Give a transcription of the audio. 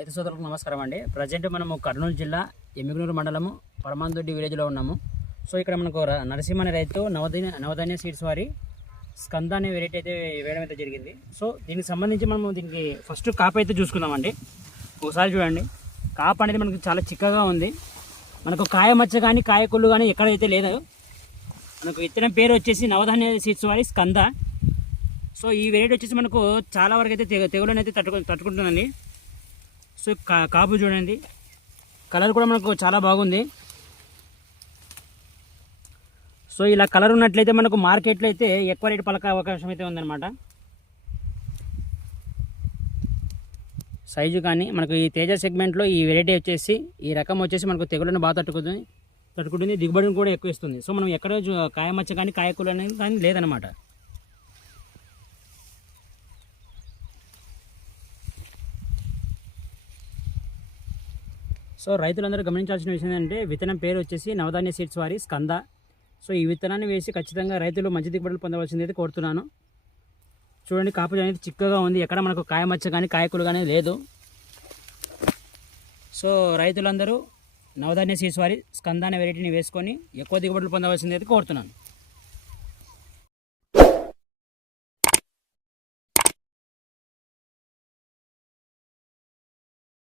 రైతు సోదరులకు నమస్కారం అండి. ప్రజెంట్ మనము కర్నూలు జిల్లా ఎమ్మిగనూరు మండలము పరమాందొడ్డి విలేజ్లో ఉన్నాము. సో ఇక్కడ మనకు నరసింహ అనే రైతు నవధాన్య సీడ్స్ వారి స్కంద అనే వెరైటీ అయితే వేయడం అయితే జరిగింది. సో దీనికి సంబంధించి మనము దీనికి ఫస్ట్ కాపు అయితే చూసుకుందామండి. ఒకసారి చూడండి, కాపు అనేది మనకు చాలా చిక్కగా ఉంది. మనకు కాయ మచ్చ కానీ కాయ కొల్లు కానీ ఎక్కడైతే లేదు. మనకు విత్తనం పేరు వచ్చేసి నవధాన్య సీడ్స్ వారి స్కంద. సో ఈ వెరైటీ వచ్చేసి మనకు చాలా వరకు అయితే తెగులను అయితే తట్టుకుంటుందండి. సో కాపు చూడండి, కలర్ కూడా మనకు చాలా బాగుంది. సో ఇలా కలర్ ఉన్నట్లయితే మనకు మార్కెట్లో అయితే ఎక్కువ రేటు పలక అవకాశం అయితే ఉందన్నమాట. సైజు కానీ మనకు ఈ తేజ సెగ్మెంట్లో ఈ వెరైటీ వచ్చేసి ఈ రకం వచ్చేసి మనకు తెగులను బాగా తట్టుకుంటుంది, దిగుబడిని కూడా ఎక్కువ ఇస్తుంది. సో మనం ఎక్కడ కాయ మచ్చ కానీ కాయకూలు అనేది కానీ లేదనమాట. సో రైతులందరూ గమనించాల్సిన విషయం ఏంటంటే విత్తనం పేరు వచ్చేసి నవధాన్య సీడ్స్ వారి స్కంద. సో ఈ విత్తనాన్ని వేసి ఖచ్చితంగా రైతులు మంచి దిగుబడులు పొందవలసింది అయితే కోరుతున్నాను. చూడండి, కాపు అనేది చిక్కగా ఉంది, ఎక్కడ మనకు కాయ మచ్చ కానీ కాయకులు కానీ లేదు. సో రైతులందరూ నవధాన్య సీడ్స్ వారి స్కంద అనే వెరైటీని వేసుకొని ఎక్కువ దిగుబడులు పొందవలసింది అయితే కోరుతున్నాను.